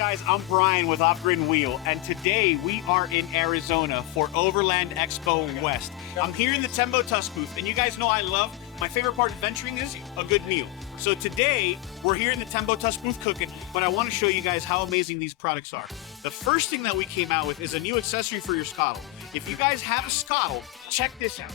guys? I'm Brian with Off Grid and Wheel, and today we are in Arizona for Overland Expo West. I'm here in the Tembo Tusk booth, and you guys know my favorite part of venturing is a good meal. So today, we're here in the Tembo Tusk booth cooking, but I want to show you guys how amazing these products are. The first thing that we came out with is a new accessory for your skottle. If you guys have a skottle, check this out.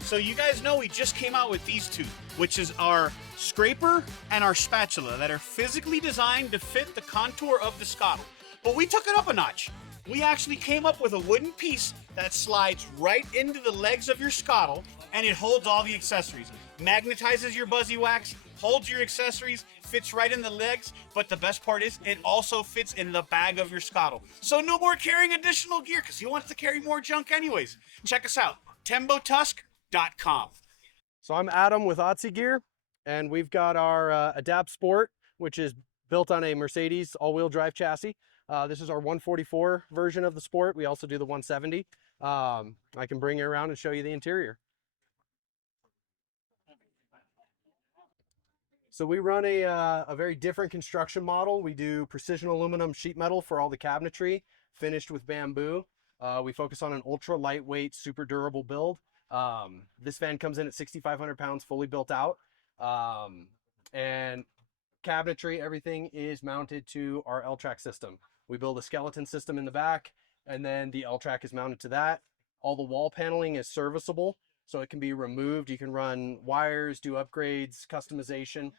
So you guys know we just came out with these two, which is our scraper and our spatula that are physically designed to fit the contour of the skottle. But we took it up a notch. We actually came up with a wooden piece that slides right into the legs of your skottle, and it holds all the accessories. Magnetizes your buzzy wax, holds your accessories, fits right in the legs, but the best part is it also fits in the bag of your skottle. So no more carrying additional gear, because who wants to carry more junk anyways? Check us out, tembotusk.com. So I'm Adam with Otzi Gear, and we've got our Adapt Sport, which is built on a Mercedes all-wheel drive chassis. This is our 144 version of the Sport. We also do the 170. I can bring you around and show you the interior. So we run a very different construction model. We do precision aluminum sheet metal for all the cabinetry, finished with bamboo. We focus on an ultra lightweight, super durable build. This van comes in at 6,500 pounds, fully built out. And cabinetry, everything is mounted to our L-track system. We build a skeleton system in the back, and then the L-track is mounted to that. All the wall paneling is serviceable, so it can be removed. You can run wires, do upgrades, customization.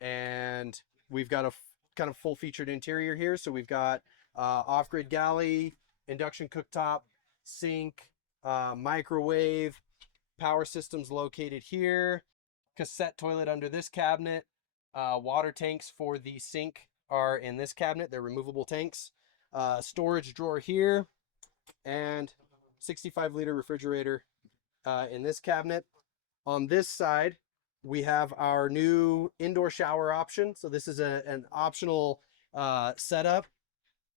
And we've got a kind of full featured interior here. So we've got off-grid galley, induction cooktop, sink, microwave, power systems located here, cassette toilet under this cabinet, water tanks for the sink are in this cabinet. They're removable tanks, storage drawer here, and 65-liter refrigerator in this cabinet. On this side, we have our new indoor shower option. So this is an optional setup.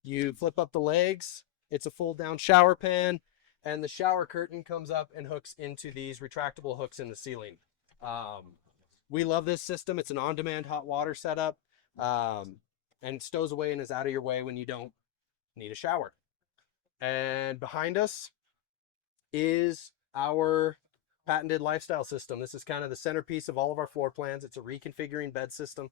You flip up the legs. It's a fold down shower pan, and the shower curtain comes up and hooks into these retractable hooks in the ceiling. We love this system. It's an on-demand hot water setup, and stows away and is out of your way when you don't need a shower. And behind us is our patented lifestyle system. This is kind of the centerpiece of all of our floor plans. It's a reconfiguring bed system.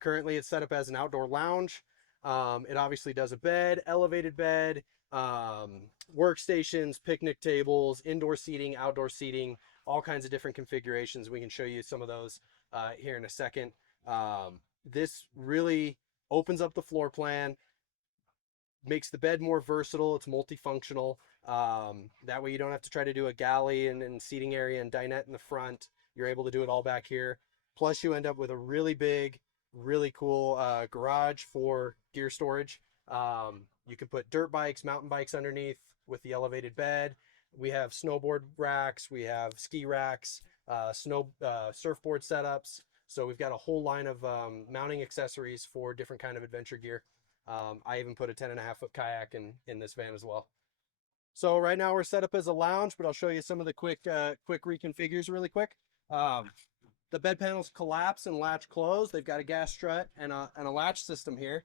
Currently it's set up as an outdoor lounge. It obviously does a bed, elevated bed, workstations, picnic tables, indoor seating, outdoor seating, all kinds of different configurations. We can show you some of those here in a second. This really opens up the floor plan, makes the bed more versatile. It's multifunctional. That way you don't have to try to do a galley and seating area and dinette in the front. You're able to do it all back here. Plus you end up with a really big, really cool garage for gear storage. You can put dirt bikes, mountain bikes underneath with the elevated bed. We have snowboard racks, we have ski racks, surfboard setups. So we've got a whole line of mounting accessories for different kind of adventure gear. I even put a 10.5-foot kayak in this van as well. So right now we're set up as a lounge, but I'll show you some of the quick reconfigures really quick. The bed panels collapse and latch close. They've got a gas strut and a latch system here.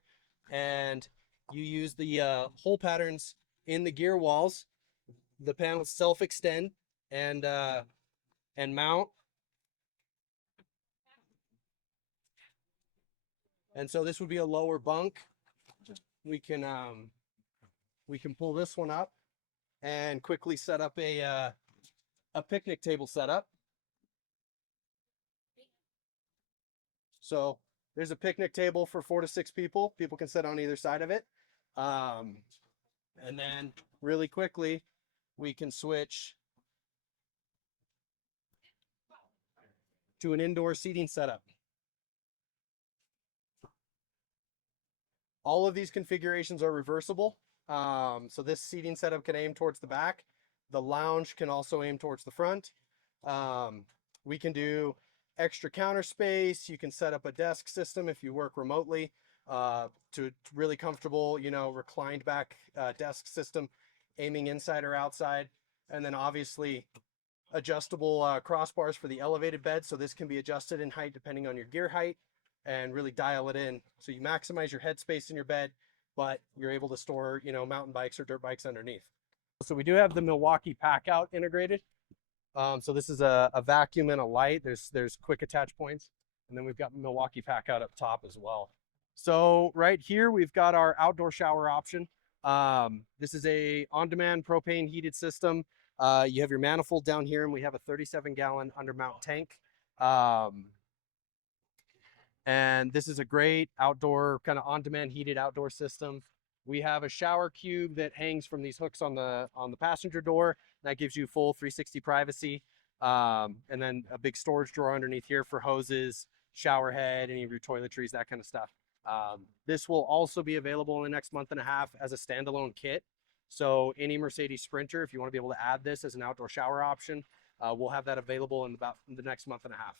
And you use the hole patterns in the gear walls. The panels self-extend and mount. And so this would be a lower bunk. We can pull this one up and quickly set up a picnic table setup. So there's a picnic table for 4 to 6 people. People can sit on either side of it. And then really quickly, we can switch to an indoor seating setup. All of these configurations are reversible. So this seating setup can aim towards the back. The lounge can also aim towards the front. We can do extra counter space. You can set up a desk system if you work remotely to really comfortable, reclined back desk system, aiming inside or outside. And then obviously adjustable crossbars for the elevated bed. So this can be adjusted in height depending on your gear height. and really dial it in. So you maximize your headspace in your bed, but you're able to store, you know, mountain bikes or dirt bikes underneath. So we do have the Milwaukee pack out integrated. So this is a vacuum and a light. There's quick attach points. And then we've got Milwaukee pack out up top as well. So right here, we've got our outdoor shower option. This is a on-demand propane heated system. You have your manifold down here, and we have a 37-gallon undermount tank. And this is a great outdoor, kind of on-demand heated outdoor system. We have a shower cube that hangs from these hooks on the passenger door. That gives you full 360 privacy. And then a big storage drawer underneath here for hoses, shower head, any of your toiletries, that kind of stuff. This will also be available in the next month and a half as a standalone kit. So any Mercedes Sprinter, if you want to be able to add this as an outdoor shower option, we'll have that available in about the next month and a half.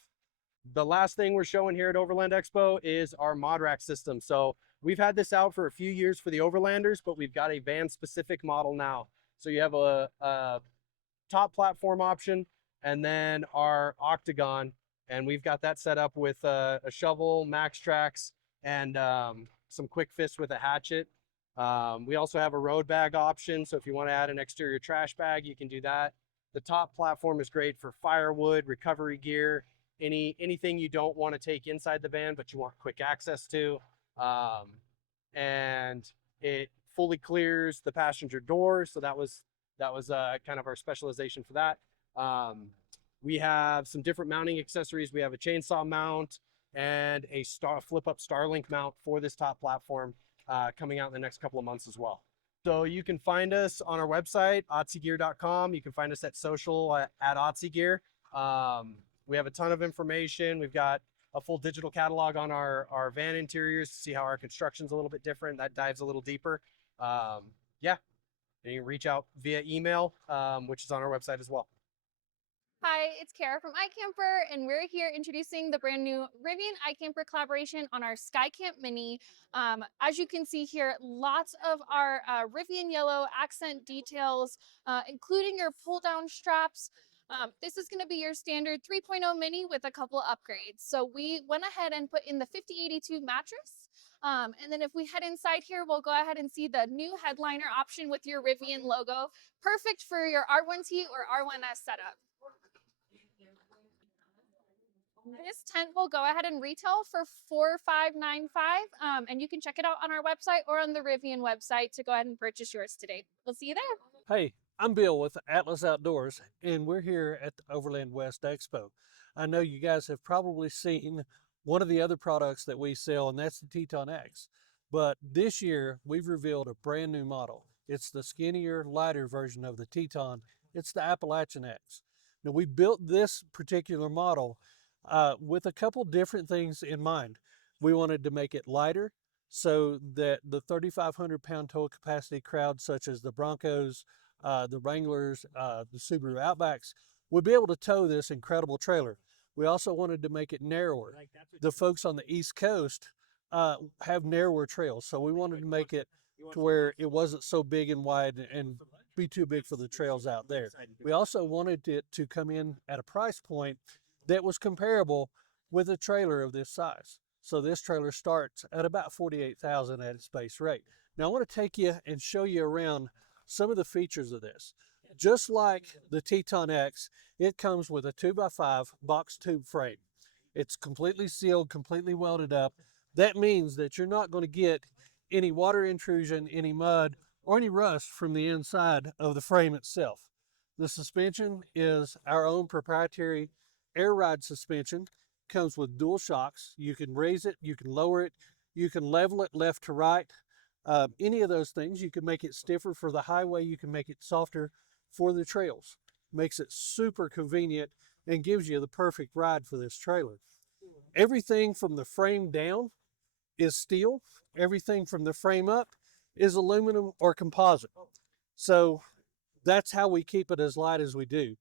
The last thing we're showing here at Overland Expo is our mod rack system. So we've had this out for a few years for the Overlanders, but we've got a van specific model now. So you have a top platform option and then our Octagon, and we've got that set up with a shovel, max tracks, and some quick fists with a hatchet. We also have a road bag option, so if you want to add an exterior trash bag, you can do that. The top platform is great for firewood, recovery gear, anything you don't want to take inside the van but you want quick access to. And it fully clears the passenger door, so that was kind of our specialization for that. We have some different mounting accessories. We have a chainsaw mount and a flip-up Starlink mount for this top platform coming out in the next couple of months as well. So you can find us on our website, otzigear.com. You can find us at social at otzigear. We have a ton of information. We've got a full digital catalog on our van interiors to see how our construction's a little bit different. That dives a little deeper. Yeah, and you can reach out via email, which is on our website as well. Hi, it's Kara from iKamper, and we're here introducing the brand new Rivian iKamper collaboration on our Skycamp Mini. As you can see here, lots of our Rivian yellow accent details, including your pull-down straps. This is going to be your standard 3.0 Mini with a couple upgrades. So we went ahead and put in the 5082 mattress. And then if we head inside here, we'll go ahead and see the new headliner option with your Rivian logo. Perfect for your R1T or R1S setup. This tent will go ahead and retail for $4,595, and you can check it out on our website or on the Rivian website to go ahead and purchase yours today. We'll see you there. Hey, I'm Bill with Atlas Outdoors, and we're here at the Overland West Expo. I know you guys have probably seen one of the other products that we sell, and that's the Teton X. But this year, we've revealed a brand new model. It's the skinnier, lighter version of the Teton. It's the Appalachian X. Now, we built this particular model with a couple different things in mind. We wanted to make it lighter so that the 3,500 pound tow capacity crowd, such as the Broncos, the Wranglers, the Subaru Outbacks, would be able to tow this incredible trailer. We also wanted to make it narrower. The folks on the East Coast have narrower trails, so we wanted to make it to where it wasn't so big and wide and be too big for the trails out there. We also wanted it to come in at a price point that was comparable with a trailer of this size. So this trailer starts at about $48,000 at its base rate. Now I want to take you and show you around some of the features of this. Just like the Teton X, it comes with a 2x5 box tube frame. It's completely sealed, completely welded up. That means that you're not going to get any water intrusion, any mud, or any rust from the inside of the frame itself. The suspension is our own proprietary air ride suspension. Comes with dual shocks. You can raise it, you can lower it, you can level it left to right. Any of those things. You can make it stiffer for the highway, you can make it softer for the trails. Makes it super convenient and gives you the perfect ride for this trailer. Everything from the frame down is steel. Everything from the frame up is aluminum or composite. So that's how we keep it as light as we do.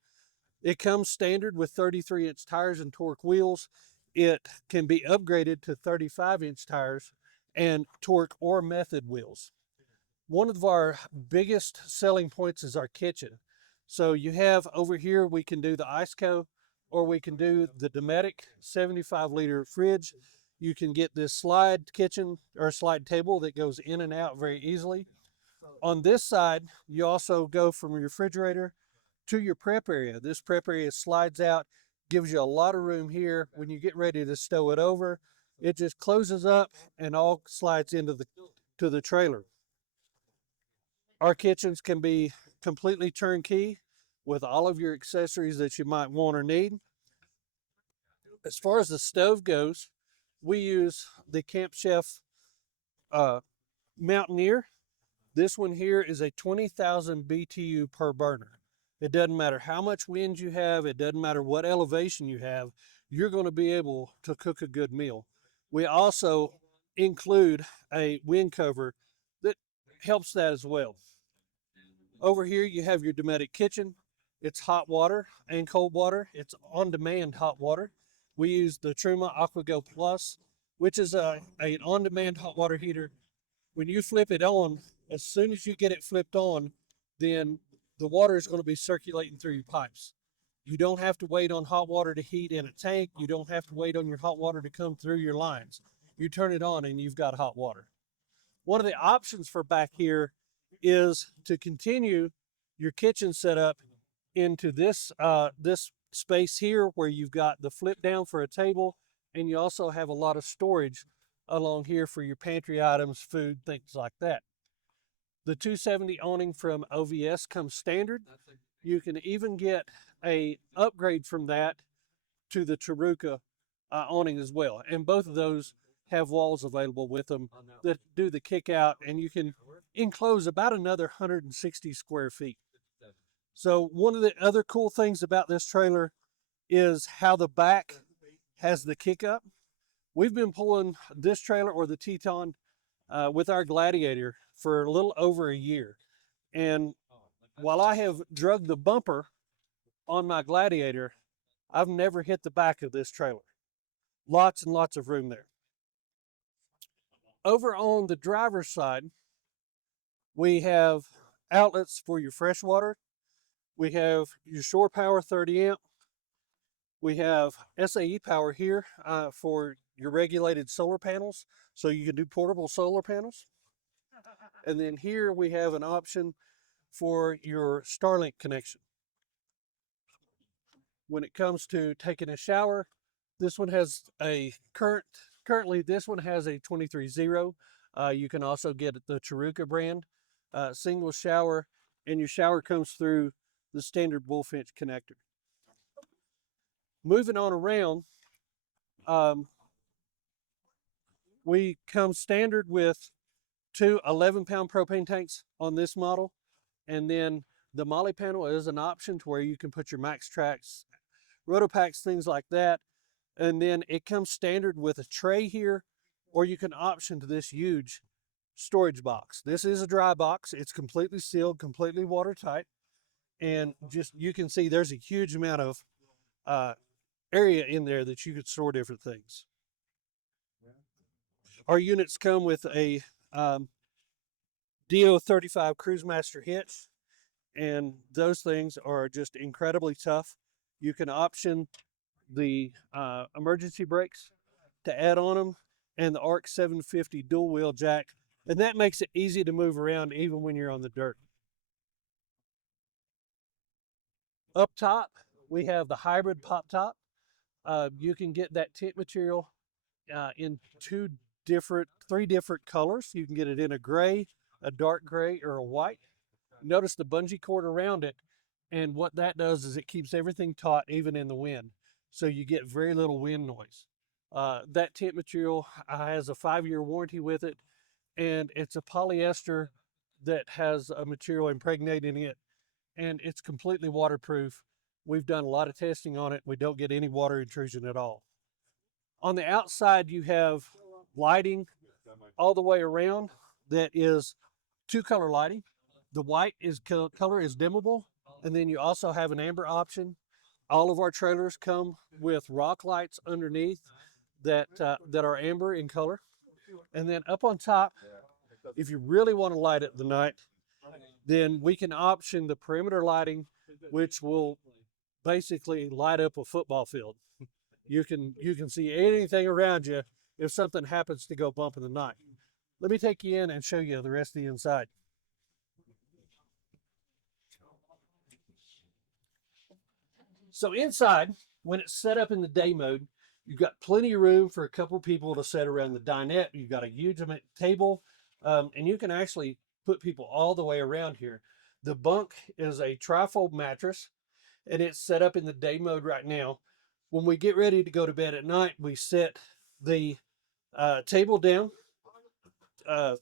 It comes standard with 33-inch tires and torque wheels. It can be upgraded to 35-inch tires and torque or method wheels. One of our biggest selling points is our kitchen. So you have over here, we can do the Ice Co, or we can do the Dometic 75-liter fridge. You can get this slide kitchen or slide table that goes in and out very easily. On this side, you also go from your refrigerator to your prep area. This prep area slides out, gives you a lot of room here. When you get ready to stow it over, it just closes up and all slides into the trailer. Our kitchens can be completely turnkey with all of your accessories that you might want or need. As far as the stove goes, we use the Camp Chef Mountaineer. This one here is a 20,000 BTU per burner. It doesn't matter how much wind you have, it doesn't matter what elevation you have, you're going to be able to cook a good meal. We also include a wind cover that helps that as well. Over here you have your Dometic kitchen. It's hot water and cold water. It's on-demand hot water. We use the Truma AquaGo Plus, which is an on-demand hot water heater. When you flip it on, as soon as you get it flipped on, then the water is going to be circulating through your pipes. You don't have to wait on hot water to heat in a tank. You don't have to wait on your hot water to come through your lines. You turn it on and you've got hot water. One of the options for back here is to continue your kitchen setup into this this space here where you've got the flip down for a table, and you also have a lot of storage along here for your pantry items, food, things like that. The 270 awning from OVS comes standard. You can even get a upgrade from that to the Taruka awning as well, and both of those have walls available with them that do the kick out, and you can enclose about another 160 square feet. So one of the other cool things about this trailer is how the back has the kick up. We've been pulling this trailer, or the Teton, with our Gladiator for a little over a year. And while I have drugged the bumper on my Gladiator, I've never hit the back of this trailer. Lots and lots of room there. Over on the driver's side, we have outlets for your fresh water. We have your shore power 30 amp. We have SAE power here for your regulated solar panels, so you can do portable solar panels. And then here we have an option for your Starlink connection. When it comes to taking a shower, this one has a currently this one has a 23.0. You can also get the Taruka brand single shower, and your shower comes through the standard bullfinch connector. Moving on around, we come standard with two 11-pound propane tanks on this model, and then the Molly panel is an option to where you can put your max tracks, rotopacks, things like that. And then it comes standard with a tray here, or you can option to this huge storage box. This is a dry box. It's completely sealed, completely watertight. And just, you can see there's a huge amount of area in there that you could store different things. Our units come with a DO35 Cruisemaster hitch, and those things are just incredibly tough. You can option the emergency brakes to add on them, and the ARC 750 dual wheel jack, and that makes it easy to move around even when you're on the dirt. Up top, we have the hybrid pop top. You can get that tent material in three different colors. You can get it in a gray, a dark gray, or a white. Notice the bungee cord around it, and what that does is it keeps everything taut even in the wind, so you get very little wind noise. That tent material has a 5-year warranty with it, and it's a polyester that has a material impregnated in it, and it's completely waterproof. We've done a lot of testing on it. We don't get any water intrusion at all. On the outside, you have lighting all the way around that is 2-color lighting. The white color is dimmable, and then you also have an amber option. All of our trailers come with rock lights underneath that are amber in color. And then up on top, if you really want to light it the night, then we can option the perimeter lighting, which will basically light up a football field. You can see anything around you if something happens to go bump in the night. Let me take you in and show you the rest of the inside. So inside, when it's set up in the day mode, you've got plenty of room for a couple people to sit around the dinette. You've got a huge table, and you can actually put people all the way around here. The bunk is a trifold mattress, and it's set up in the day mode right now. When we get ready to go to bed at night, we set the table down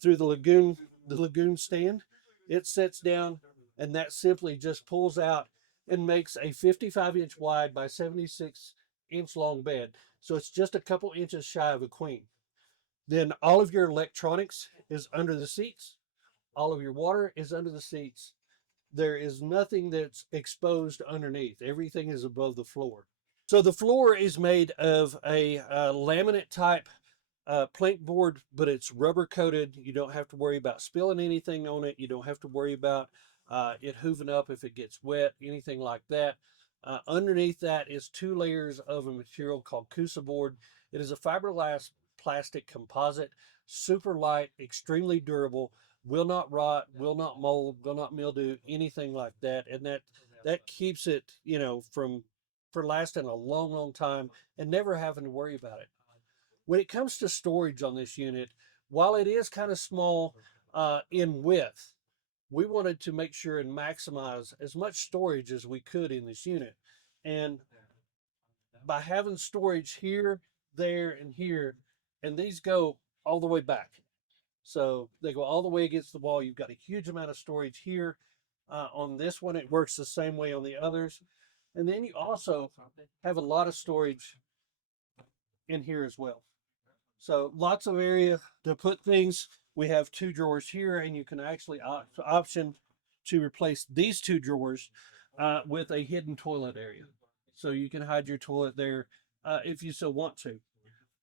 through the lagoon stand. It sets down, and that simply just pulls out and makes a 55-inch wide by 76-inch long bed. So it's just a couple inches shy of a queen. Then all of your electronics is under the seats. All of your water is under the seats. There is nothing that's exposed underneath. Everything is above the floor. So the floor is made of a laminate type plank board, but it's rubber coated. You don't have to worry about spilling anything on it. You don't have to worry about it hooving up if it gets wet, anything like that. Underneath that is 2 layers of a material called Cusa board. It is a fiberglass plastic composite, super light, extremely durable, will not rot, will not mold, will not mildew, anything like that. And that keeps it, you know, for lasting a long, long time and never having to worry about it. When it comes to storage on this unit, while it is kind of small in width, we wanted to make sure and maximize as much storage as we could in this unit. And by having storage here, there, and here, and these go all the way back. So they go all the way against the wall. You've got a huge amount of storage here. On this one, it works the same way on the others. And then you also have a lot of storage in here as well. So lots of area to put things. We have 2 drawers here, and you can actually option to replace these 2 drawers with a hidden toilet area. So you can hide your toilet there if you so want to.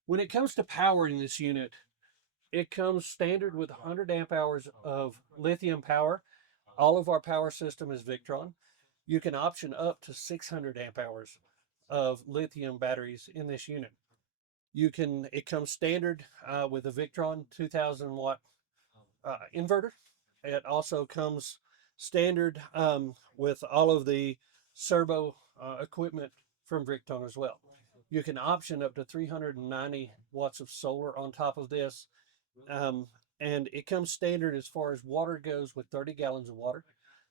When it comes to powering this unit, it comes standard with 100 amp hours of lithium power. All of our power system is Victron. You can option up to 600 amp hours of lithium batteries in this unit. It comes standard with a Victron 2000 watt inverter. It also comes standard with all of the servo equipment from Victron as well. You can option up to 390 watts of solar on top of this. And it comes standard as far as water goes with 30 gallons of water.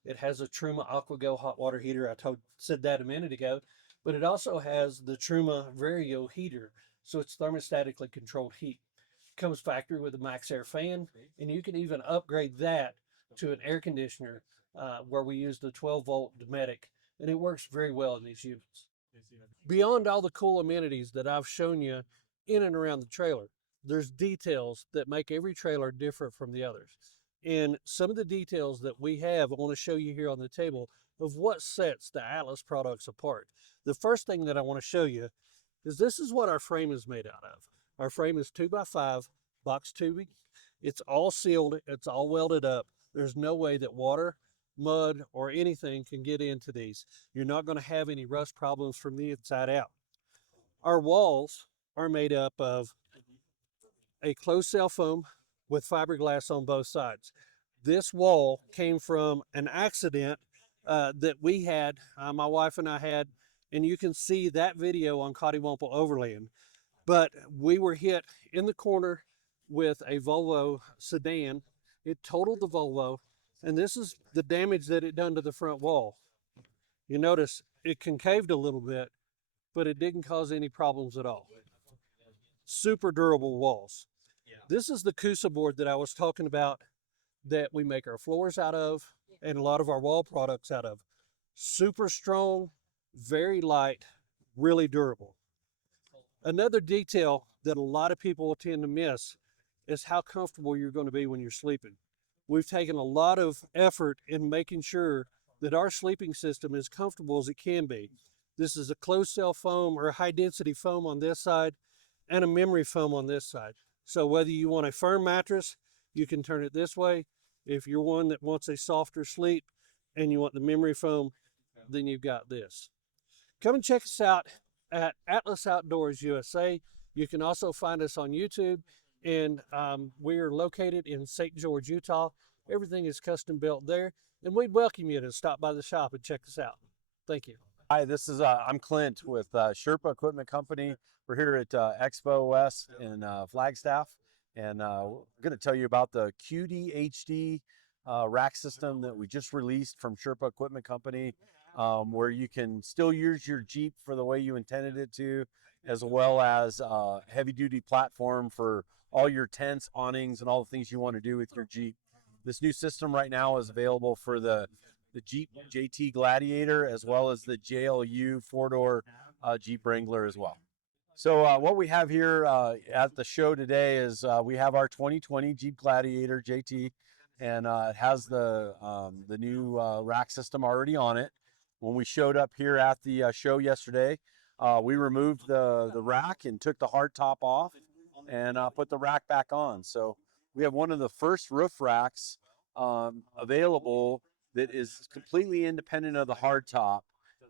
It has a Truma AquaGo hot water heater. I said that a minute ago. But it also has the Truma Vario heater. So it's thermostatically controlled heat. It comes factory with a Max Air fan, and you can even upgrade that to an air conditioner where we use the 12-volt Dometic, and it works very well in these units. Beyond all the cool amenities that I've shown you in and around the trailer, there's details that make every trailer different from the others. And some of the details that we have, I want to show you here on the table of what sets the Atlas products apart. The first thing that I want to show you is this is what our frame is made out of. Our frame is 2x5 box tubing. It's all sealed. It's all welded up. There's no way that water, mud, or anything can get into these. You're not going to have any rust problems from the inside out. Our walls are made up of a closed cell foam with fiberglass on both sides. This wall came from an accident that we had, my wife and I had, and you can see that video on Cottywomple Overland. But we were hit in the corner with a Volvo sedan. It totaled the Volvo, and this is the damage that it done to the front wall. You notice it concaved a little bit, but it didn't cause any problems at all. Super durable walls. This is the Cusa board that I was talking about that we make our floors out of and a lot of our wall products out of. Super strong, very light, really durable. Another detail that a lot of people tend to miss is how comfortable you're going to be when you're sleeping. We've taken a lot of effort in making sure that our sleeping system is comfortable as it can be. This is a closed cell foam or high density foam on this side and a memory foam on this side. So whether you want a firm mattress, you can turn it this way. If you're one that wants a softer sleep and you want the memory foam, then you've got this. Come and check us out at Atlas Outdoors USA. You can also find us on YouTube, and we're located in St. George, Utah. Everything is custom built there, and we'd welcome you to stop by the shop and check us out. Thank you. Hi, I'm Clint with Sherpa Equipment Company. We're here at Expo West in Flagstaff, and we're going to tell you about the QD rack system that we just released from Sherpa Equipment Company, where you can still use your Jeep for the way you intended it to, as well as a heavy-duty platform for all your tents, awnings, and all the things you want to do with your Jeep. This new system right now is available for the Jeep JT Gladiator, as well as the JLU four-door Jeep Wrangler as well. So what we have here at the show today is we have our 2020 Jeep Gladiator JT, and it has the new rack system already on it. When we showed up here at the show yesterday, we removed the rack and took the hard top off and put the rack back on. So we have one of the first roof racks available that is completely independent of the hard top,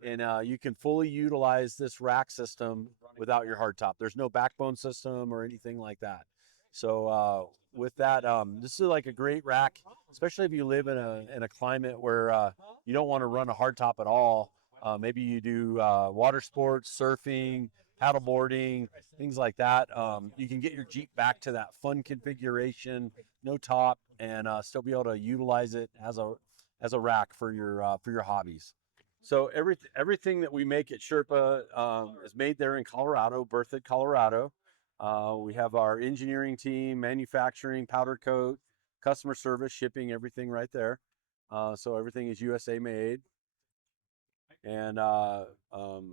and you can fully utilize this rack system without your hard top. There's no backbone system or anything like that. So with that, this is like a great rack, especially if you live in a climate where you don't want to run a hard top at all. Maybe you do water sports, surfing, paddleboarding, things like that. You can get your Jeep back to that fun configuration, no top, and still be able to utilize it as a rack for your hobbies. So everything that we make at Sherpa is made there in Colorado, Berthoud, Colorado. We have our engineering team, manufacturing, powder coat, customer service, shipping, everything right there. So everything is USA made. And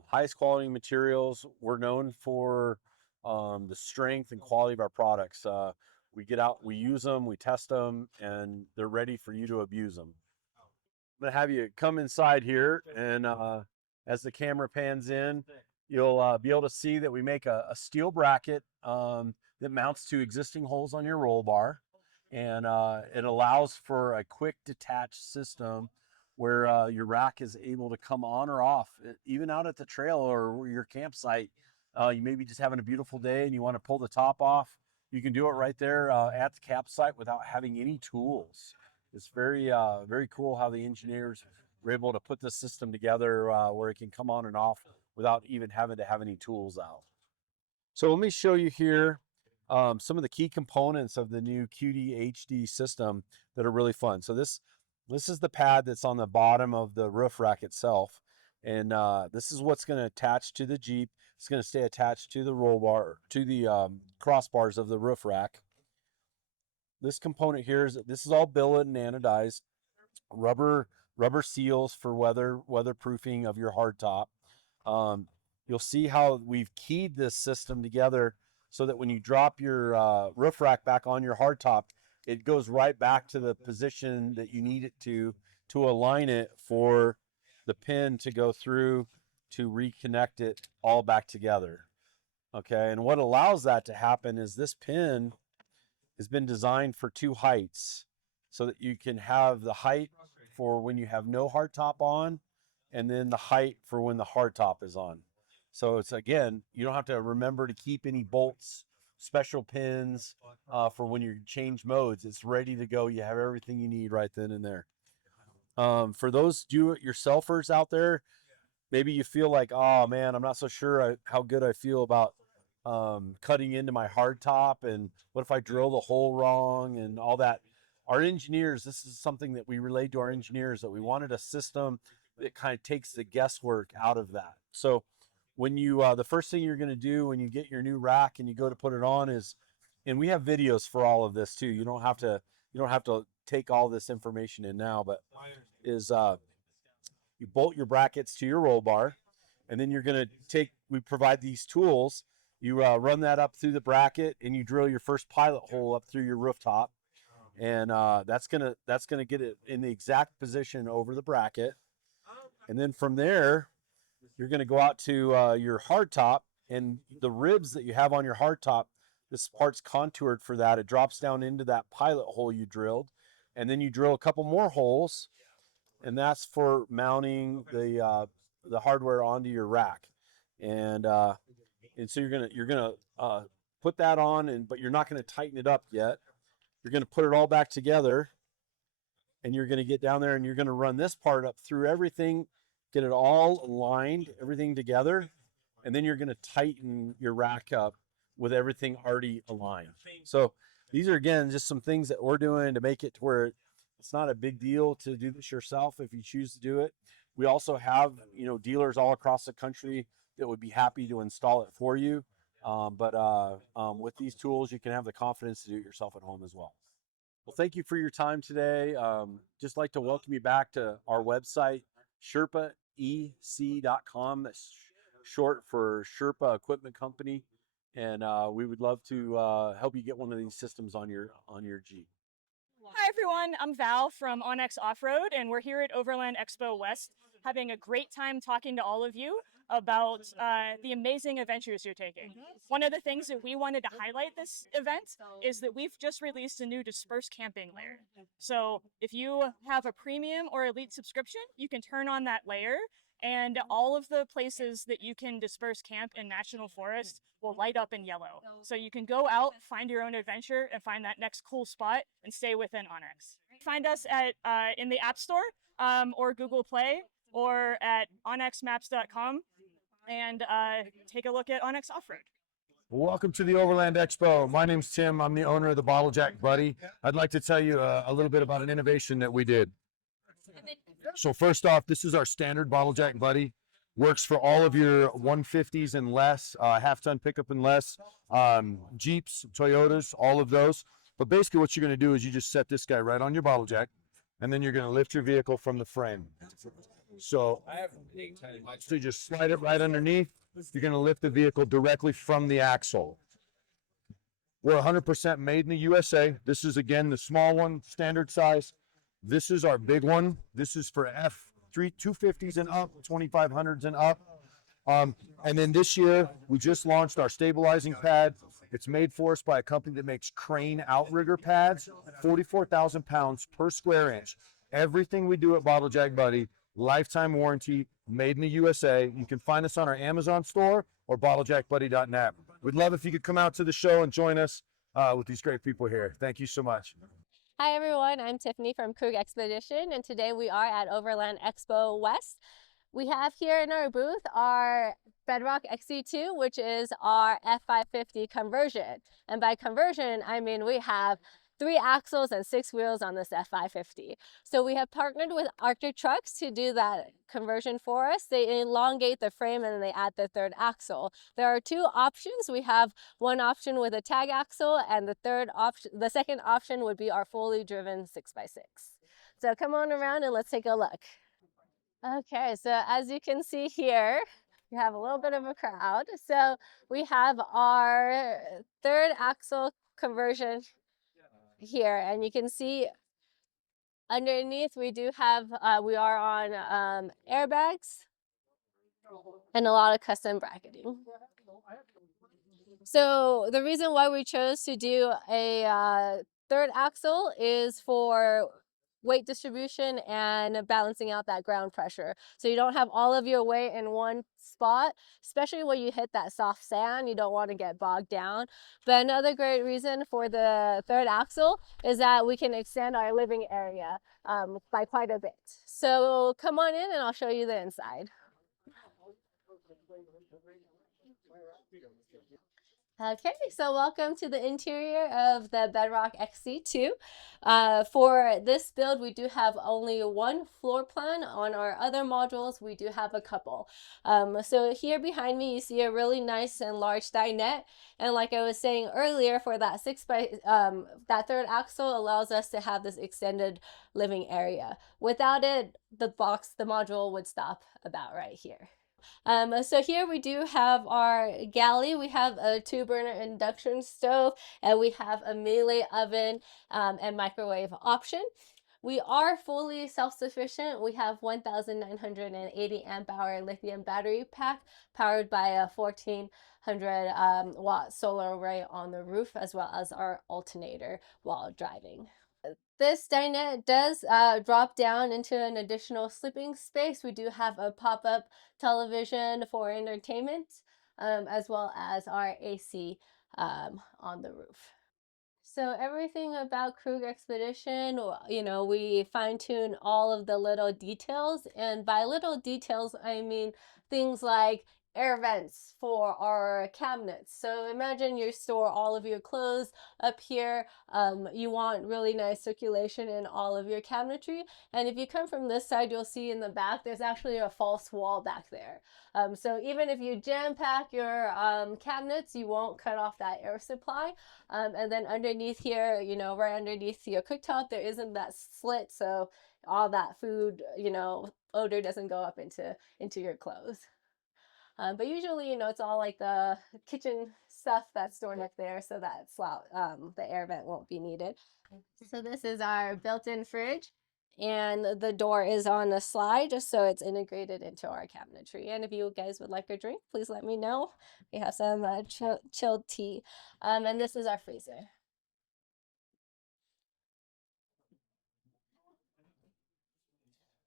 highest quality materials. We're known for the strength and quality of our products. We get out, we use them, we test them, and they're ready for you to abuse them. I'm gonna have you come inside here, and as the camera pans in, you'll be able to see that we make a steel bracket that mounts to existing holes on your roll bar, and it allows for a quick detached system where your rack is able to come on or off, even out at the trail or your campsite. You may be just having a beautiful day and you want to pull the top off. You can do it right there at the campsite without having any tools. It's very cool how the engineers were able to put this system together where it can come on and off without even having to have any tools out. So let me show you here some of the key components of the new QD HD system that are really fun. So this is the pad that's on the bottom of the roof rack itself, and this is what's going to attach to the Jeep. It's going to stay attached to the roll bar, to the crossbars of the roof rack. This component here this is all billet and anodized rubber seals for weatherproofing of your hardtop. You'll see how we've keyed this system together so that when you drop your roof rack back on your hardtop, it goes right back to the position that you need it to align it for the pin to go through to reconnect it all back together. Okay, and what allows that to happen is this pin has been designed for two heights so that you can have the height for when you have no hardtop on, and then the height for when the hardtop is on. So it's, again, you don't have to remember to keep any bolts, special pins for when you change modes. It's ready to go. You have everything you need right then and there. For those do-it-yourselfers out there, maybe you feel like, oh man, I'm not so sure how good I feel about cutting into my hardtop, and what if I drill the hole wrong and all that. Our engineers, this is something that we relayed to our engineers, that we wanted a system that kind of takes the guesswork out of that. So when you the first thing you're going to do when you get your new rack and you go to put it on is, and we have videos for all of this too, you don't have to take all this information in now, but is you bolt your brackets to your roll bar, and then you're going to we provide these tools. You run that up through the bracket, and you drill your first pilot hole up through your rooftop, and that's gonna get it in the exact position over the bracket. And then from there, you're gonna go out to your hardtop, and the ribs that you have on your hardtop, this part's contoured for that. It drops down into that pilot hole you drilled, and then you drill a couple more holes, and that's for mounting the hardware onto your rack. And And so you're gonna put that on, but you're not gonna tighten it up yet. You're gonna put it all back together, and you're gonna get down there and you're gonna run this part up through everything, get it all aligned, everything together, and then you're gonna tighten your rack up with everything already aligned. So these are, again, just some things that we're doing to make it to where it's not a big deal to do this yourself if you choose to do it. We also have, dealers all across the country that would be happy to install it for you. But with these tools, you can have the confidence to do it yourself at home as well. Well, thank you for your time today. Just like to welcome you back to our website, SherpaEC.com. That's short for Sherpa Equipment Company. And we would love to help you get one of these systems on your Jeep. Hi everyone, I'm Val from Onyx Offroad, and we're here at Overland Expo West having a great time talking to all of you about the amazing adventures you're taking. One of the things that we wanted to highlight this event is that we've just released a new dispersed camping layer. So if you have a premium or elite subscription, you can turn on that layer, and all of the places that you can disperse camp in National Forest will light up in yellow. So you can go out, find your own adventure, and find that next cool spot and stay within Onyx. Find us at in the App Store or Google Play or at onyxmaps.com and take a look at Onyx Offroad. Welcome to the Overland Expo. My name's Tim. I'm the owner of the Bottle Jack Buddy. I'd like to tell you a little bit about an innovation that we did. So first off, this is our standard Bottle Jack Buddy. Works for all of your 150s and less, half-ton pickup and less, Jeeps, Toyotas, all of those. But basically what you're going to do is you just set this guy right on your bottle jack, and then you're going to lift your vehicle from the frame. So you just slide it right underneath. You're going to lift the vehicle directly from the axle. We're 100% made in the USA. This is, again, the small one, standard size. This is our big one. This is for F250s and up, 2500s and up. And then this year, we just launched our stabilizing pad. It's made for us by a company that makes crane outrigger pads, 44,000 pounds per square inch. Everything we do at Bottle Jack Buddy, lifetime warranty, made in the USA. You can find us on our Amazon store or bottlejackbuddy.net. We'd love if you could come out to the show and join us with these great people here. Thank you so much. Hi everyone, I'm Tiffany from Krug Expedition, and today we are at Overland Expo West. We have here in our booth our Bedrock XC2, which is our F550 conversion. And by conversion, I mean we have 3 axles and 6 wheels on this F550. So we have partnered with Arctic Trucks to do that conversion for us. They elongate the frame and then they add the 3rd axle. There are 2 options. We have one option with a tag axle, and the 2nd option would be our fully driven 6x6. So come on around and let's take a look. Okay, so as you can see here, we have a little bit of a crowd. So we have our 3rd axle conversion here, and you can see underneath we do have we are on airbags and a lot of custom bracketing. So the reason why we chose to do a 3rd axle is for weight distribution and balancing out that ground pressure. So you don't have all of your weight in one spot, especially when you hit that soft sand. You don't want to get bogged down. But another great reason for the 3rd axle is that we can extend our living area by quite a bit. So come on in and I'll show you the inside. Okay, so welcome to the interior of the Bedrock XC2. For this build, we do have only one floor plan. On our other modules, we do have a couple. So here behind me, you see a really nice and large dinette. And like I was saying earlier, for that that 3rd axle allows us to have this extended living area. Without it, the module would stop about right here. So here we do have our galley. We have a 2-burner induction stove, and we have a melee oven and microwave option. We are fully self-sufficient. We have 1,980 amp hour lithium battery pack powered by a 1,400 watt solar array on the roof, as well as our alternator while driving. This dinette does drop down into an additional sleeping space. We do have a pop-up television for entertainment. as well as our AC on the roof. So everything about Krug Expedition, you know, we fine tune all of the little details. And by little details, I mean things like air vents for our cabinets. So imagine you store all of your clothes up here. You want really nice circulation in all of your cabinetry. And if you come from this side, you'll see in the back, there's actually a false wall back there. So even if you jam pack your cabinets, you won't cut off that air supply. And then underneath here, you know, right underneath your cooktop, there isn't that slit, so all that food, you know, odor doesn't go up into your clothes. But usually, you know, it's all like the kitchen stuff that's stored up there, so that the air vent won't be needed. So this is our built-in fridge, and the door is on a slide just so it's integrated into our cabinetry. And if you guys would like a drink, please let me know. We have some chilled tea. And this is our freezer.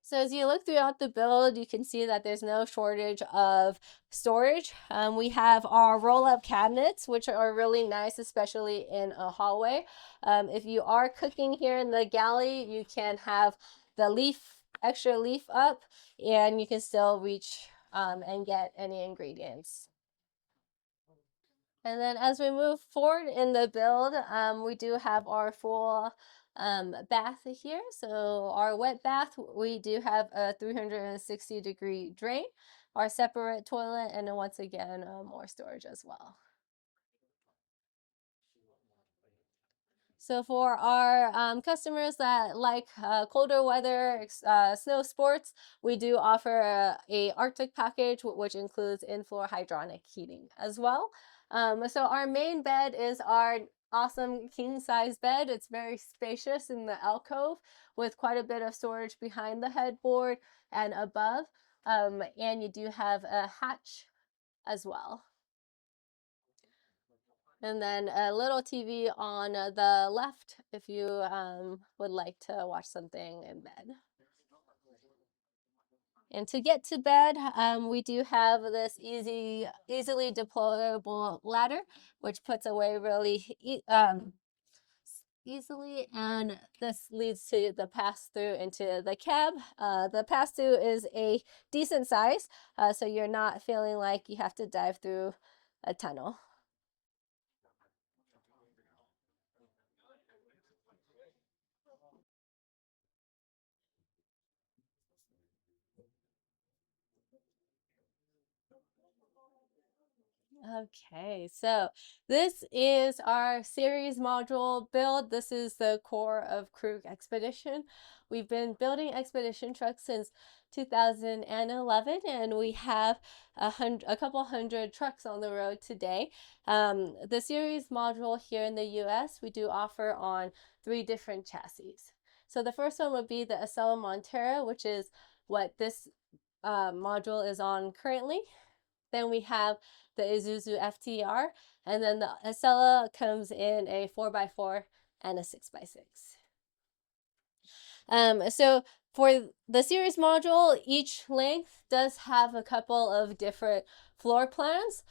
So as you look throughout the build, you can see that there's no shortage of storage. We have our roll-up cabinets, which are really nice, especially in a hallway. If you are cooking here in the galley, you can have the extra leaf up, and you can still reach and get any ingredients. And then as we move forward in the build, we do have our full bath here. So our wet bath, we do have a 360-degree drain, our separate toilet, and then once again, more storage as well. So for our customers that like colder weather, snow sports, we do offer a Arctic package, which includes in-floor hydronic heating as well. So our main bed is our awesome king size bed. It's very spacious in the alcove with quite a bit of storage behind the headboard and above. And you do have a hatch as well. And then a little TV on the left if you would like to watch something in bed. And to get to bed, we do have this easily deployable ladder, which puts away really easily, and this leads to the pass-through into the cab. The pass-through is a decent size, so you're not feeling like you have to dive through a tunnel. Okay, so this is our series module build. This is the core of Krug Expedition. We've been building expedition trucks since 2011, and we have a couple hundred trucks on the road today. The series module here in the US, we do offer on 3 different chassis. So the first one would be the Acela Montera, which is what this module is on currently. Then we have the Isuzu FTR, and then the Acela comes in a 4x4 and a 6x6. So for the series module, each length does have a couple of different floor plans.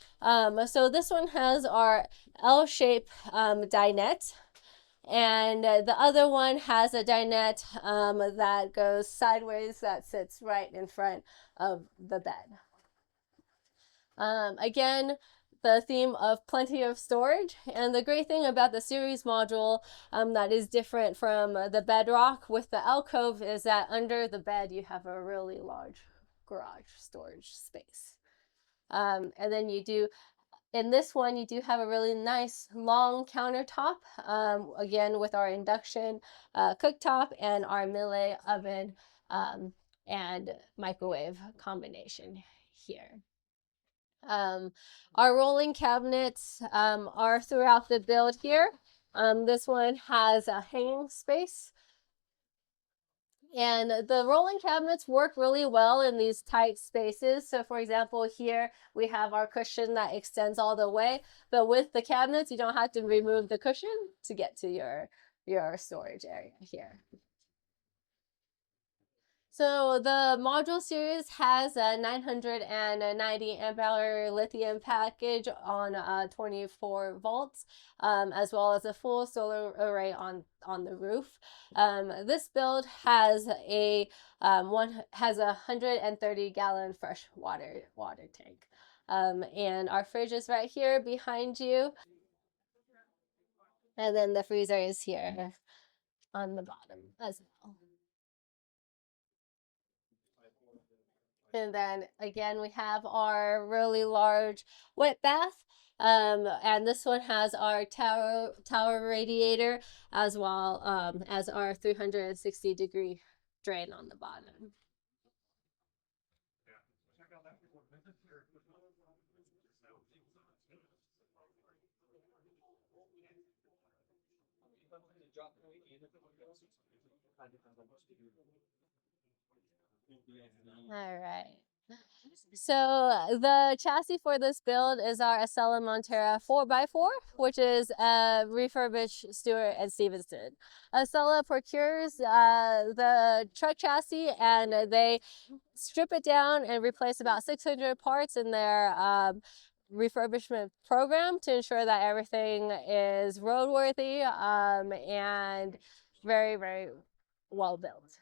So this one has our L-shape dinette, and the other one has a dinette that goes sideways that sits right in front of the bed. Again, the theme of plenty of storage, and the great thing about the series module that is different from the bedrock with the alcove is that under the bed you have a really large garage storage space. And then in this one, you do have a really nice long countertop, again with our induction cooktop and our Miele oven and microwave combination here. Our rolling cabinets are throughout the build here. This one has a hanging space. And the rolling cabinets work really well in these tight spaces. So for example, here we have our cushion that extends all the way, but with the cabinets, you don't have to remove the cushion to get to your storage area here. So the module series has a 990 amp hour lithium package on 24 volts, as well as a full solar array on the roof. This build has a 130-gallon fresh water tank. And our fridge is right here behind you. And then the freezer is here on the bottom as well. And then again, we have our really large wet bath. And this one has our tower radiator as well as our 360-degree drain on the bottom. All right. So the chassis for this build is our Acela Montera 4x4, which is refurbished Stewart and Stevenson. Acela procures the truck chassis, and they strip it down and replace about 600 parts in their refurbishment program to ensure that everything is roadworthy and very, very well built.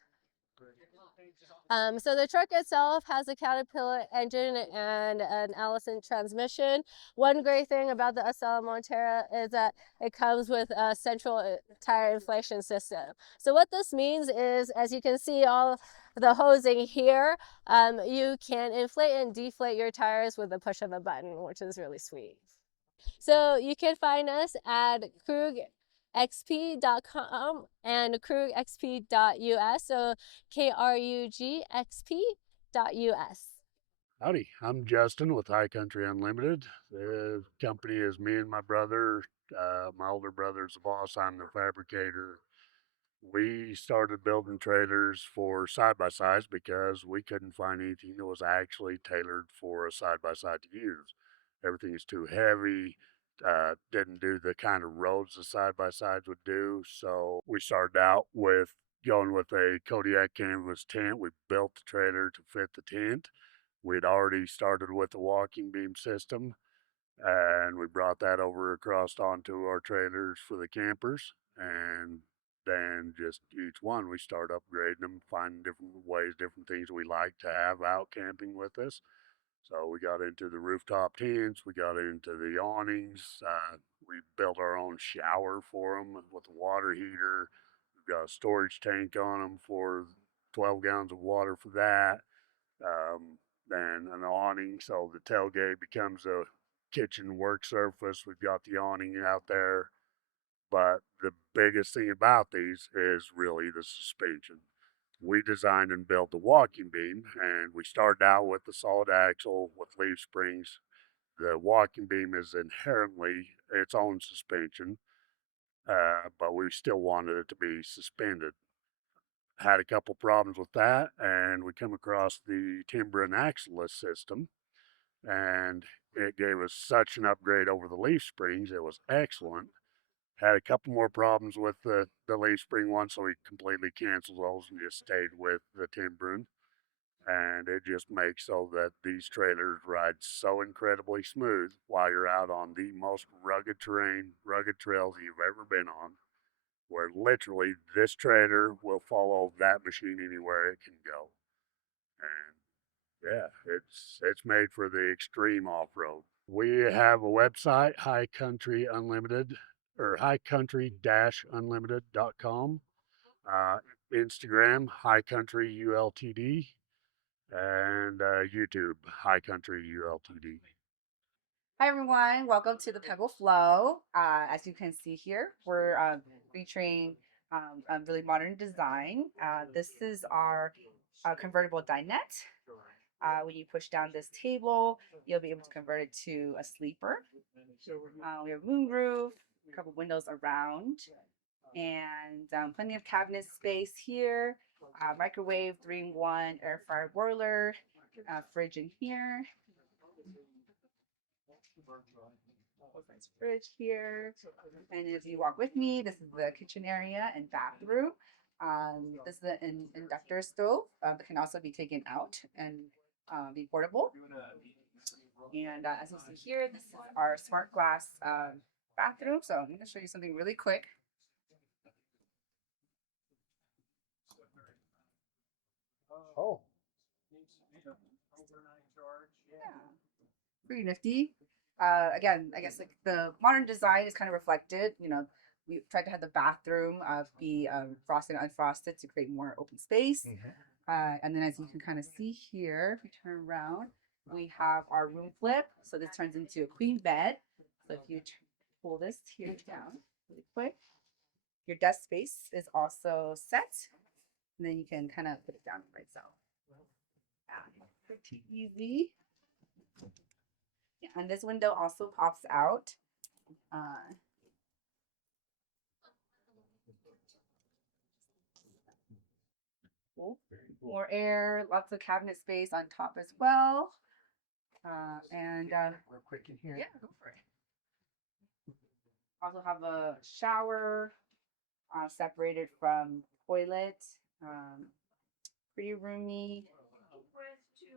So the truck itself has a Caterpillar engine and an Allison transmission. One great thing about the Acela Montera is that it comes with a central tire inflation system. So what this means is, as you can see all the hosing here, you can inflate and deflate your tires with the push of a button, which is really sweet. So you can find us at krugxp.com and krugxp.us, so krugxp.us. Howdy, I'm Justin with iKountry Unlimited. The company is me and my brother. My older brother's the boss, I'm the fabricator. We started building trailers for side-by-sides because we couldn't find anything that was actually tailored for a side-by-side to use. Everything is too heavy, didn't do the kind of roads the side-by-sides would do. So we started out with going with a Kodiak canvas tent. We built the trailer to fit the tent. We'd already started with the walking beam system, and we brought that over across onto our trailers for the campers. And then just each one, we start upgrading them, finding different ways, different things we like to have out camping with us. So we got into the rooftop tents, we got into the awnings, we built our own shower for them with a water heater. We've got a storage tank on them for 12 gallons of water for that. Then an awning, so the tailgate becomes a kitchen work surface. We've got the awning out there. But the biggest thing about these is really the suspension. We designed and built the walking beam, and we started out with the solid axle with leaf springs. The walking beam is inherently its own suspension, but we still wanted it to be suspended. Had a couple problems with that, and we come across the timber and axle system, and it gave us such an upgrade over the leaf springs. It was excellent. Had a couple more problems with the leaf spring one, so we completely canceled those and just stayed with the timbering. And it just makes so that these trailers ride so incredibly smooth while you're out on the most rugged terrain, rugged trails you've ever been on, where literally this trailer will follow that machine anywhere it can go. And yeah, it's made for the extreme off-road. We have a website, High Country Unlimited, or highcountry-unlimited.com. Instagram, High Country ULTD, and YouTube, High Country ULTD. Hi everyone, welcome to the Pebble Flow. As you can see here, we're featuring a really modern design. This is our convertible dinette. When you push down this table, you'll be able to convert it to a sleeper. We have a moonroof, a couple windows around, and plenty of cabinet space here. Microwave, 3-in-1 air fryer boiler, fridge in here. Fridge here, and if you walk with me, this is the kitchen area and bathroom. This is an inductor stove that can also be taken out and be portable. And as you see here, this is our smart glass bathroom. So I'm going to show you something really quick. Oh. Yeah, pretty nifty. Again, I guess like the modern design is kind of reflected. You know, we tried to have the bathroom be frosted and unfrosted to create more open space. And then as you can kind of see here, if you turn around, we have our room flip. So this turns into a queen bed. So if you pull this here down really quick, your desk space is also set. And then you can kind of put it down by itself. Pretty easy. Yeah, and this window also pops out. More air, lots of cabinet space on top as well. Real quick in here. Yeah, go for it. Also have a shower separated from toilet. Pretty roomy.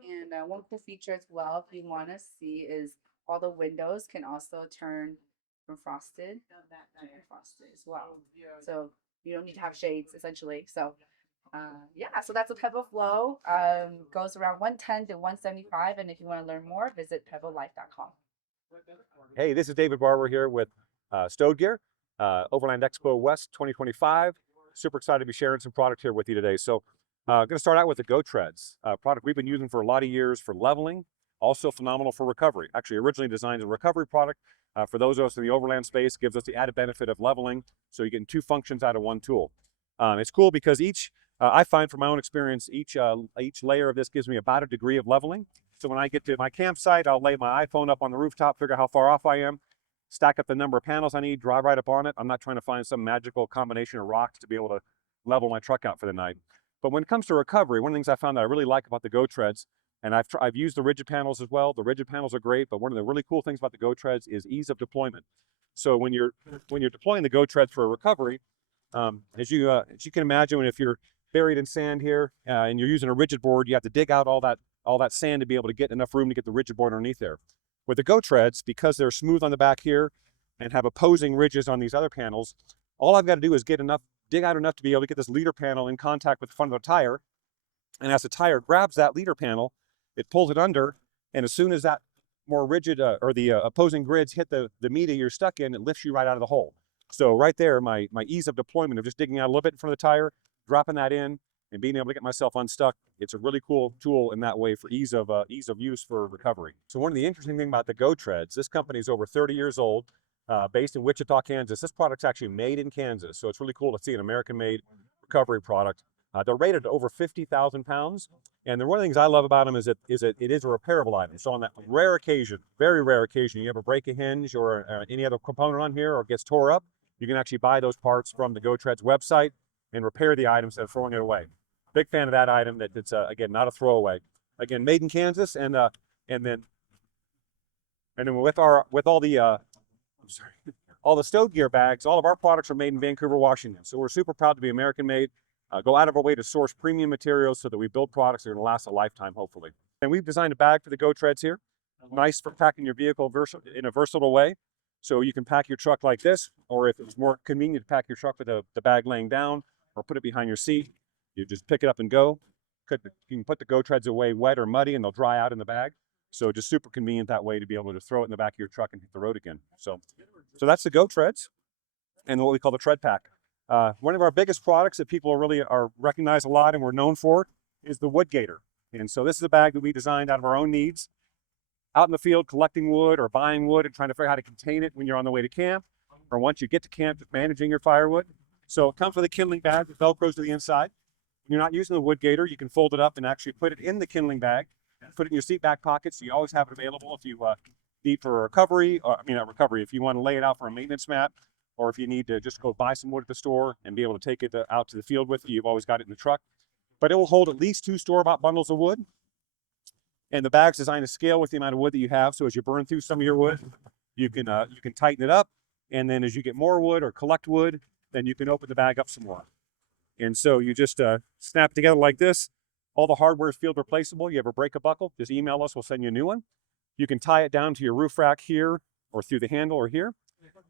And one cool feature as well, if you want to see, is all the windows can also turn from frosted to frosted as well. So you don't need to have shades essentially. So yeah, so that's a Pebble Flow. Goes around 110 to 175, and if you want to learn more, visit pebblelife.com. Hey, this is David Barber here with Stod Gear, Overland Expo West 2025. Super excited to be sharing some product here with you today. So I'm going to start out with the Go Treads, product we've been using for a lot of years for leveling, also phenomenal for recovery. Actually originally designed as a recovery product. For those of us in the overland space, gives us the added benefit of leveling, so you're getting two functions out of one tool. It's cool because I find from my own experience, each layer of this gives me about a degree of leveling. So when I get to my campsite, I'll lay my iPhone up on the rooftop, figure out how far off I am, stack up the number of panels I need, drive right up on it. I'm not trying to find some magical combination of rocks to be able to level my truck out for the night. But when it comes to recovery, one of the things I found that I really like about the Go Treads, and I've used the rigid panels as well. The rigid panels are great, but one of the really cool things about the Go Treads is ease of deployment. So when you're deploying the Go Treads for a recovery, as you can imagine, if you're buried in sand here and you're using a rigid board, you have to dig out all that sand to be able to get enough room to get the rigid board underneath there. With the Go Treads, because they're smooth on the back here and have opposing ridges on these other panels, all I've got to do is dig out enough to be able to get this leader panel in contact with the front of the tire. And as the tire grabs that leader panel, it pulls it under, and as soon as that more rigid or the opposing grids hit the media you're stuck in, it lifts you right out of the hole. So right there, my ease of deployment of just digging out a little bit in front of the tire, dropping that in, and being able to get myself unstuck, it's a really cool tool in that way for ease of use for recovery. So one of the interesting things about the Go Treads, this company is over 30 years old, based in Wichita, Kansas. This product's actually made in Kansas, so it's really cool to see an American-made recovery product. They're rated over 50,000 pounds, and one of the things I love about them is it is a repairable item. So on that rare occasion, very rare occasion, you ever break a hinge or any other component on here or gets tore up, you can actually buy those parts from the Go Treads website and repair the items instead of throwing it away. Big fan of that item. That it's again not a throwaway. Again, made in Kansas, and then with all the all the Stod Gear bags, all of our products are made in Vancouver, Washington. So we're super proud to be American made. Go out of our way to source premium materials so that we build products that are going to last a lifetime, hopefully. And we've designed a bag for the Go Treads here. Nice for packing your vehicle in a versatile way. So you can pack your truck like this, or if it's more convenient to pack your truck with the bag laying down or put it behind your seat, you just pick it up and go. You can put the Go Treads away wet or muddy and they'll dry out in the bag. So just super convenient that way to be able to throw it in the back of your truck and hit the road again. So that's the Go Treads and what we call the Tread Pack. One of our biggest products that people are recognized a lot and we're known for is the Wood Gator. And so this is a bag that we designed out of our own needs. Out in the field collecting wood or buying wood and trying to figure out how to contain it when you're on the way to camp, or once you get to camp, just managing your firewood. So it comes with a kindling bag that velcros to the inside. When you're not using the Wood Gator, you can fold it up and actually put it in the kindling bag, put it in your seat back pocket, so you always have it available if you need for a recovery, or not recovery, if you want to lay it out for a maintenance mat, or if you need to just go buy some wood at the store and be able to take it out to the field with you, you've always got it in the truck. But it will hold at least 2 store-bought bundles of wood. And the bag's designed to scale with the amount of wood that you have. So as you burn through some of your wood, you can tighten it up. And then as you get more wood or collect wood, then you can open the bag up some more. And so you just snap it together like this. All the hardware is field replaceable. You ever break a buckle, just email us, we'll send you a new one. You can tie it down to your roof rack here or through the handle or here.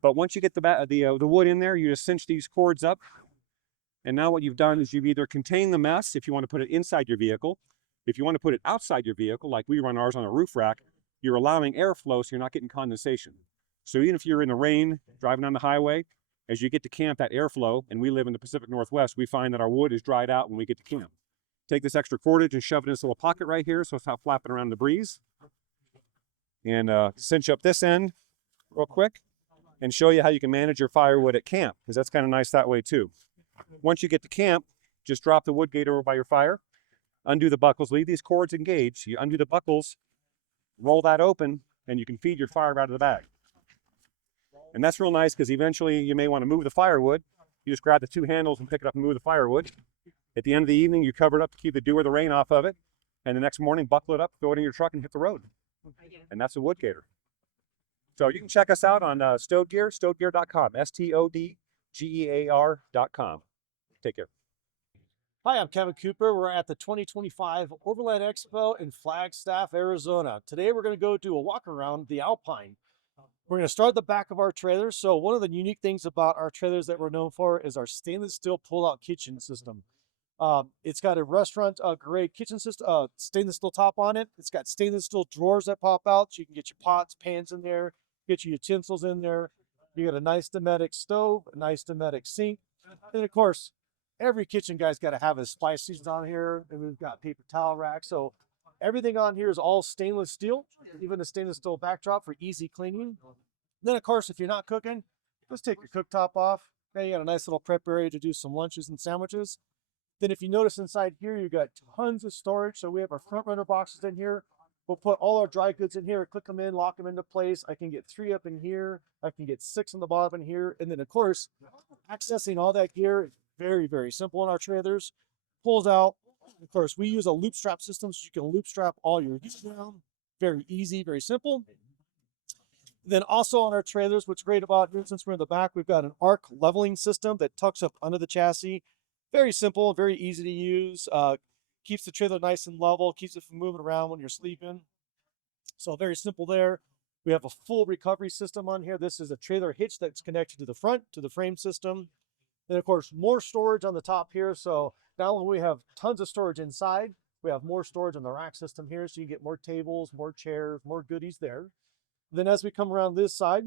But once you get the wood in there, you just cinch these cords up. And now what you've done is you've either contained the mess if you want to put it inside your vehicle. If you want to put it outside your vehicle, like we run ours on a roof rack, you're allowing airflow so you're not getting condensation. So even if you're in the rain, driving on the highway, as you get to camp, that airflow, and we live in the Pacific Northwest, we find that our wood is dried out when we get to camp. Take this extra cordage and shove it in this little pocket right here so it's not flapping around in the breeze. And cinch up this end real quick and show you how you can manage your firewood at camp, because that's kind of nice that way too. Once you get to camp, just drop the wood gate over by your fire, undo the buckles, leave these cords engaged. You undo the buckles, roll that open, and you can feed your fire out of the bag. And that's real nice because eventually you may want to move the firewood. You just grab the two handles and pick it up and move the firewood. At the end of the evening, you cover it up to keep the dew or the rain off of it. And the next morning, buckle it up, throw it in your truck, and hit the road. And that's a wood gator. So you can check us out on Stod Gear, stodgear.com, STODGEAR.com. Take care. Hi, I'm Kevin Cooper. We're at the 2025 Overland Expo in Flagstaff, Arizona. Today we're going to go do a walk around the Alpine. We're going to start at the back of our trailers. So one of the unique things about our trailers that we're known for is our stainless steel pull-out kitchen system. It's got a restaurant grade kitchen system, stainless steel top on it. It's got stainless steel drawers that pop out, so you can get your pots, pans in there, get your utensils in there. You got a nice Dometic stove, a nice Dometic sink, and of course, every kitchen guy's got to have his spice seasons on here, and we've got paper towel racks. So everything on here is all stainless steel, even a stainless steel backdrop for easy cleaning. Then, of course, if you're not cooking, just take your cooktop off. Okay, you got a nice little prep area to do some lunches and sandwiches. Then if you notice inside here, you've got tons of storage. So we have our front runner boxes in here. We'll put all our dry goods in here, click them in, lock them into place. I can get 3 up in here. I can get 6 on the bottom in here. And then, of course, accessing all that gear is very, very simple in our trailers. Pulls out. Of course, we use a loop strap system, so you can loop strap all your gear down. Very easy, very simple. Then also on our trailers, what's great about here, since we're in the back, we've got an arc leveling system that tucks up under the chassis. Very simple, very easy to use. Keeps the trailer nice and level, keeps it from moving around when you're sleeping. So very simple there. We have a full recovery system on here. This is a trailer hitch that's connected to the front, to the frame system. Then of course, more storage on the top here. So not only we have tons of storage inside, we have more storage on the rack system here. So you get more tables, more chairs, more goodies there. Then as we come around this side,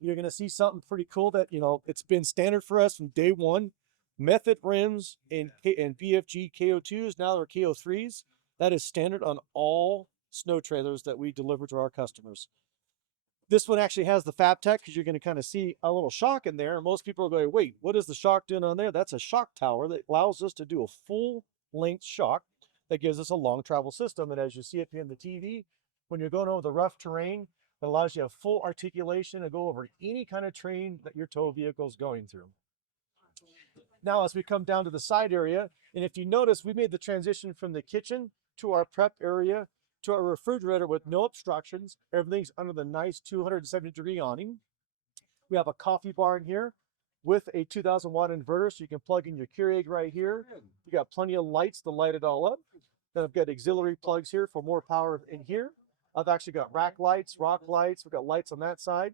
you're going to see something pretty cool that, it's been standard for us from day one. Method rims and BFG KO2s, now they're KO3s. That is standard on all snow trailers that we deliver to our customers. This one actually has the FabTech because you're going to kind of see a little shock in there. And most people are going, wait, what is the shock doing on there? That's a shock tower that allows us to do a full length shock that gives us a long travel system. And as you see up here in the TV, when you're going over the rough terrain, it allows you a full articulation to go over any kind of terrain that your tow vehicle is going through. Now, as we come down to the side area, and if you notice, we made the transition from the kitchen to our prep area to our refrigerator with no obstructions. Everything's under the nice 270-degree awning. We have a coffee bar in here with a 2,000-watt inverter, so you can plug in your Keurig right here. You got plenty of lights to light it all up. Then I've got auxiliary plugs here for more power in here. I've actually got rack lights, rock lights. We've got lights on that side.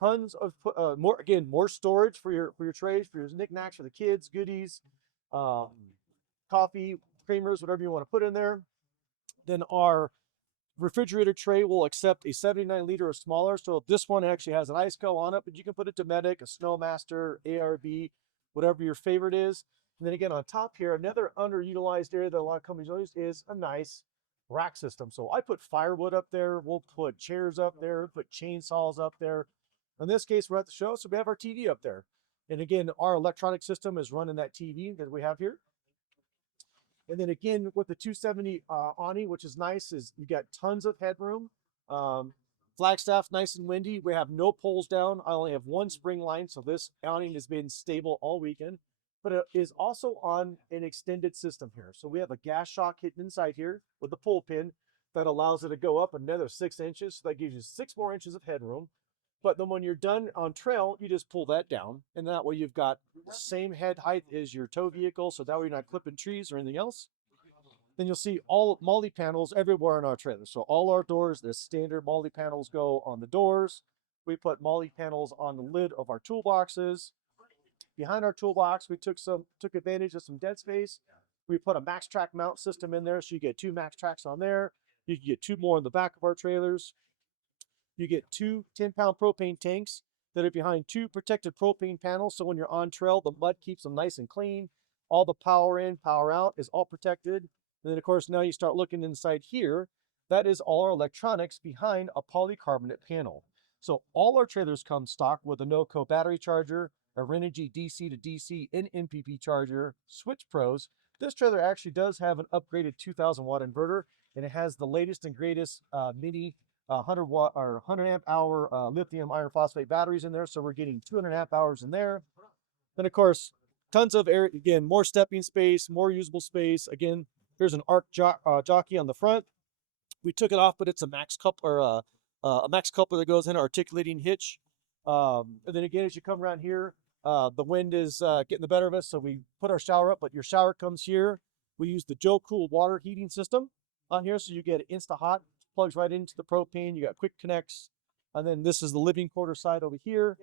Tons of more storage for your trays, for your knickknacks, for the kids, goodies, coffee, creamers, whatever you want to put in there. Then our refrigerator tray will accept a 79-liter or smaller. So this one actually has an ice co on it, but you can put a Dometic, a Snowmaster, ARB, whatever your favorite is. And then again, on top here, another underutilized area that a lot of companies use is a nice rack system. So I put firewood up there. We'll put chairs up there, put chainsaws up there. In this case, we're at the show, so we have our TV up there. And again, our electronic system is running that TV that we have here. And then again, with the 270 awning, which is nice, is you got tons of headroom. Flagstaff, nice and windy. We have no poles down. I only have one spring line, so this awning has been stable all weekend. But it is also on an extended system here. So we have a gas shock hidden inside here with the pull pin that allows it to go up another 6 inches. So that gives you 6 more inches of headroom. But then when you're done on trail, you just pull that down. And that way you've got the same head height as your tow vehicle, so that way you're not clipping trees or anything else. Then you'll see all MOLLE panels everywhere in our trailer. So all our doors, the standard MOLLE panels go on the doors. We put MOLLE panels on the lid of our toolboxes. Behind our toolbox, we took advantage of some dead space. We put a max track mount system in there, so you get 2 max tracks on there. You can get 2 more in the back of our trailers. You get 2 10-pound propane tanks that are behind 2 protected propane panels, so when you're on trail, the mud keeps them nice and clean. All the power in, power out is all protected. And then, of course, now you start looking inside here. That is all our electronics behind a polycarbonate panel. So all our trailers come stock with a NOCO battery charger, a Renogy DC to DC and MPP charger, switch pros. This trailer actually does have an upgraded 2,000 watt inverter, and it has the latest and greatest mini 100 watt or 100 amp hour lithium iron phosphate batteries in there. So we're getting 200 amp hours in there. Then, of course, tons of air, again, more stepping space, more usable space. Again, there's an arc jockey on the front. We took it off, but it's a max coupler, a max coupler that goes in an articulating hitch. And then again, as you come around here, the wind is getting the better of us, so we put our shower up, but your shower comes here. We use the Joe Cool water heating system on here, so you get Insta Hot, plugs right into the propane. You got quick connects, and then this is the living quarter side over here.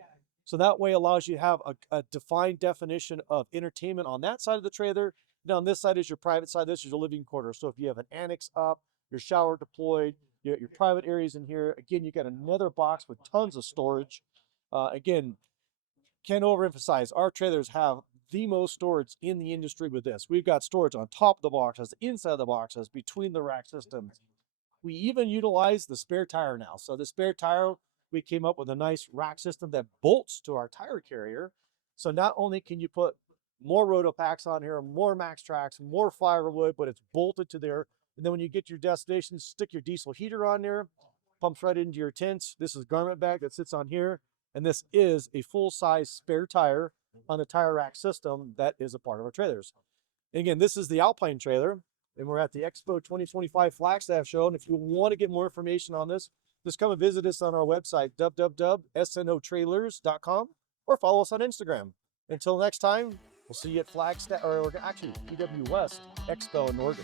So that way allows you to have a defined definition of entertainment on that side of the trailer. Now on this side is your private side. This is your living quarter. So if you have an annex up, your shower deployed, your private areas in here. Again, you got another box with tons of storage. Again, can't overemphasize, our trailers have the most storage in the industry with this. We've got storage on top of the boxes, inside of the boxes, between the rack systems. We even utilize the spare tire now. So the spare tire, we came up with a nice rack system that bolts to our tire carrier. So not only can you put more roto packs on here, more max tracks, more firewood, but it's bolted to there. And then when you get to your destination, stick your diesel heater on there, pumps right into your tents. This is a garment bag that sits on here. And this is a full-size spare tire on the tire rack system that is a part of our trailers. And again, this is the Alpine trailer, and we're at the Expo 2025 Flagstaff show. And if you want to get more information on this, just come and visit us on our website, www.SNOTrailers.com, or follow us on Instagram. Until next time, we'll see you at Flagstaff, or actually EW West Expo in Oregon.